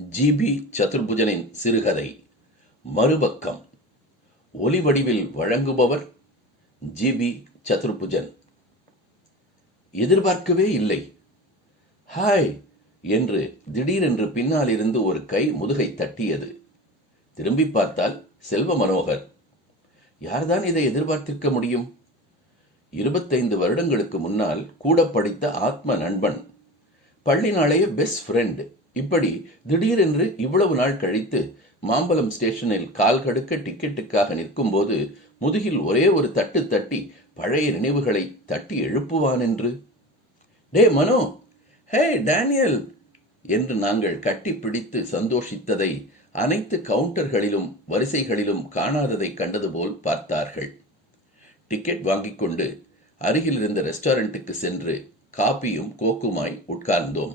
GB சதுர்புஜனின் சிறுகதை மறுபக்கம். ஒலி வடிவில் வழங்குபவர் ஜிபி சதுர்புஜன். எதிர்பார்க்கவே இல்லை. ஹாய்! என்று திடீரென்று பின்னாலிருந்து ஒரு கை முதுகை தட்டியது. திரும்பி பார்த்தால் செல்வ மனோகர். யார்தான் இதை எதிர்பார்த்திருக்க முடியும்? இருபத்தைந்து வருடங்களுக்கு முன்னால் கூட படித்த ஆத்ம நண்பன். பள்ளி நாளைய பெஸ்ட் ஃப்ரெண்ட் இப்படி திடீரென்று இவ்வளவு நாள் கழித்து மாம்பலம் ஸ்டேஷனில் கால் கடுக்க டிக்கெட்டுக்காக நிற்கும்போது முதுகில் ஒரே ஒரு தட்டு தட்டி பழைய நினைவுகளை தட்டி எழுப்புவான் என்று டே மனோ! ஹே டேனியல்! என்று நாங்கள் கட்டிப்பிடித்து சந்தோஷித்ததை அனைத்து கவுண்டர்களிலும் வரிசைகளிலும் காணாததை கண்டது போல் பார்த்தார்கள். டிக்கெட் வாங்கிக் கொண்டு அருகில் இருந்த ரெஸ்டாரண்ட்டுக்கு சென்று காப்பியும் கோக்குமாய் உட்கார்ந்தோம்.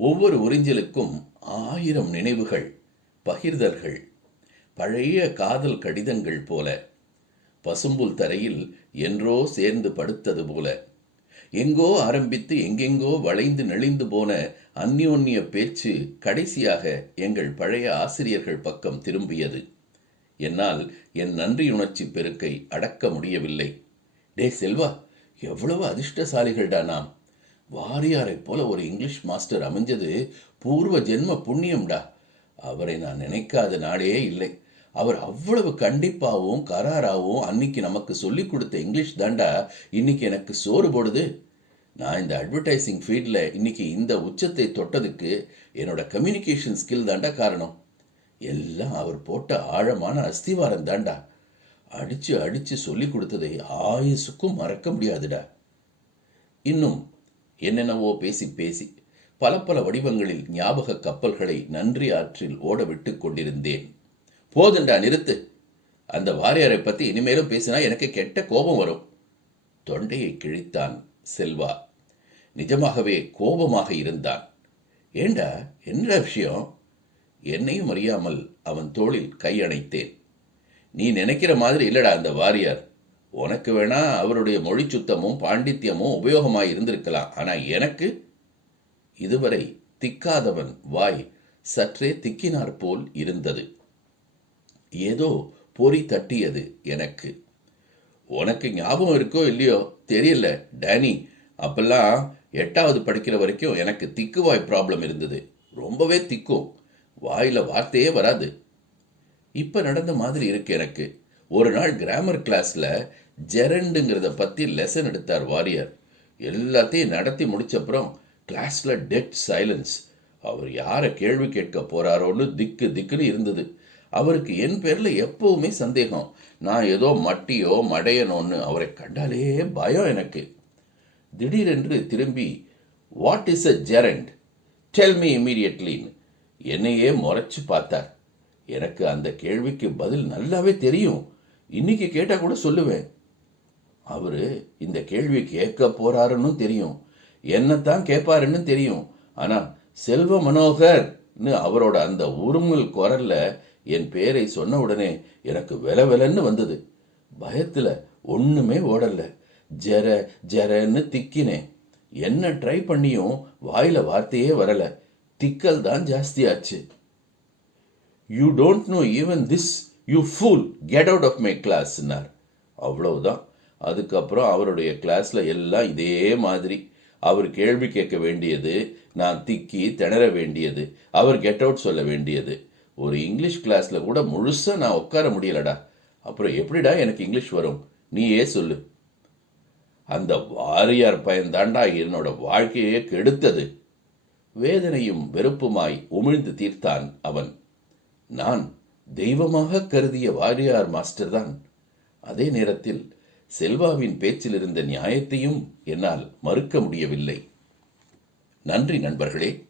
ஒவ்வொரு உறிஞ்சலுக்கும் ஆயிரம் நினைவுகள் பகிர்தல்கள் பழைய காதல் கடிதங்கள் போல. பசும்புல் தரையில் என்றோ சேர்ந்து படுத்தது போல. எங்கோ ஆரம்பித்து எங்கெங்கோ வளைந்து நெளிந்து போன அந்யோன்ய பேச்சு கடைசியாக எங்கள் பழைய ஆசிரியர்கள் பக்கம் திரும்பியது. என்னால் என் நன்றியுணர்ச்சி பெருக்கை அடக்க முடியவில்லை. டே செல்வா எவ்வளவு அதிர்ஷ்டசாலிகள்டா நாம். வாரியாரைப் போல ஒரு இங்கிலீஷ் மாஸ்டர் அமைஞ்சது பூர்வ ஜென்ம புண்ணியம்டா. அவரை நான் நினைக்காத நாடே இல்லை. அவர் அவ்வளவு கண்டிப்பாகவும் கராராகவும் அன்னைக்கு நமக்கு சொல்லிக் கொடுத்த இங்கிலீஷ் தாண்டா. இன்னைக்கு எனக்கு சோறு போடுது. நான் இந்த அட்வர்டைசிங் ஃபீல்டில் இன்னைக்கு இந்த உச்சத்தை தொட்டதுக்கு என்னோட கம்யூனிகேஷன் ஸ்கில் தாண்டா காரணம். எல்லாம் அவர் போட்ட ஆழமான அஸ்திவாரம் தாண்டா. அடிச்சு அடிச்சு சொல்லி கொடுத்ததை ஆயுசுக்கும் மறக்க முடியாதுடா. இன்னும் என்னென்னவோ பேசி பேசி பல பல வடிவங்களில் ஞாபக கப்பல்களை நன்றி ஆற்றில் ஓடவிட்டு கொண்டிருந்தேன். போதுண்டா நிறுத்து. அந்த வாரியாரை பத்தி இனிமேலும் பேசினா எனக்கு கெட்ட கோபம் வரும். தொண்டையை கிழித்தான் செல்வா. நிஜமாகவே கோபமாக இருந்தான். ஏண்டா என்ன விஷயம்? என்னையும் அறியாமல் அவன் தோளில் கையணைத்தேன் நீ நினைக்கிற மாதிரி இல்லடா அந்த வாரியார். உனக்கு வேணா அவருடைய மொழி சுத்தமும் பாண்டித்யமும் உபயோகமாக இருந்திருக்கலாம். ஆனால் எனக்கு இதுவரை திக்காதவன் வாய் சற்றே திக்கினார் போல் இருந்தது. ஏதோ பொறி தட்டியது எனக்கு. உனக்கு ஞாபகம் இருக்கோ இல்லையோ தெரியல டேனி. அப்பெல்லாம் எட்டாவது படிக்கிற வரைக்கும் எனக்கு திக்கு வாய் ப்ராப்ளம் இருந்தது. ரொம்பவே திக்கும். வாயில வார்த்தையே வராது. இப்ப நடந்த மாதிரி இருக்கு எனக்கு. ஒரு நாள் கிராமர் கிளாஸில் ஜெரண்டுங்கிறத பற்றி லெசன் எடுத்தார் வாரியர். எல்லாத்தையும் நடத்தி முடிச்சப்புறம் கிளாஸில் டெட் சைலன்ஸ் அவர் யாரை கேள்வி கேட்க போகிறாரோன்னு திக்கு திக்குன்னு இருந்தது. அவருக்கு என் பேரில் எப்பவுமே சந்தேகம். நான் ஏதோ மட்டியோ மடையனோன்னு அவரை கண்டாலே பயம் எனக்கு. திடீரென்று திரும்பி what is a gerund tell me இம்மீடியட்லின்னு என்னையே முறைச்சு பார்த்தார். எனக்கு அந்த கேள்விக்கு பதில் நல்லாவே தெரியும். இன்னைக்கு கேட்டால் கூட சொல்லுவேன். அவர் இந்த கேள்வி கேட்க போறாருன்னு தெரியும். என்னத்தான் கேட்பாருன்னு தெரியும். ஆனால் செல்வ மனோகர்னு அவரோட அந்த உருமல் குரல்ல என் பேரை சொன்ன உடனே எனக்கு வெல வெலன்னு வந்தது. பயத்தில் ஒன்றுமே ஓடல. ஜெர ஜெரன்னு திக்கினேன். என்ன ட்ரை பண்ணியும் வாயில வார்த்தையே வரல. திக்கல் தான் ஜாஸ்தியாச்சு. You don't know even this you fool get out of my கிளாஸ்னார் அவ்வளவுதான். அதுக்கப்புறம் அவருடைய கிளாஸில் எல்லாம் இதே மாதிரி. அவர் கேள்வி கேட்க வேண்டியது நான் திக்கி திணற வேண்டியது அவர் கெட் அவுட் சொல்ல வேண்டியது. ஒரு இங்கிலீஷ் கிளாஸில் கூட முழுசாக நான் உட்கார முடியலடா. அப்புறம் எப்படிடா எனக்கு இங்கிலீஷ் வரும்? நீயே சொல்லு. அந்த வாரியார் பயன்தாண்டா என்னோட வாழ்க்கையே கெடுத்தது. வேதனையும் வெறுப்புமாய் உமிழ்ந்து தீர்த்தான் அவன். நான் தெய்வமாக கருதிய வாரியார் மாஸ்டர் தான். அதே நேரத்தில் செல்வாவின் பேச்சில் இருந்த நியாயத்தையும் என்னால் மறுக்க முடியவில்லை. நன்றி நண்பர்களே.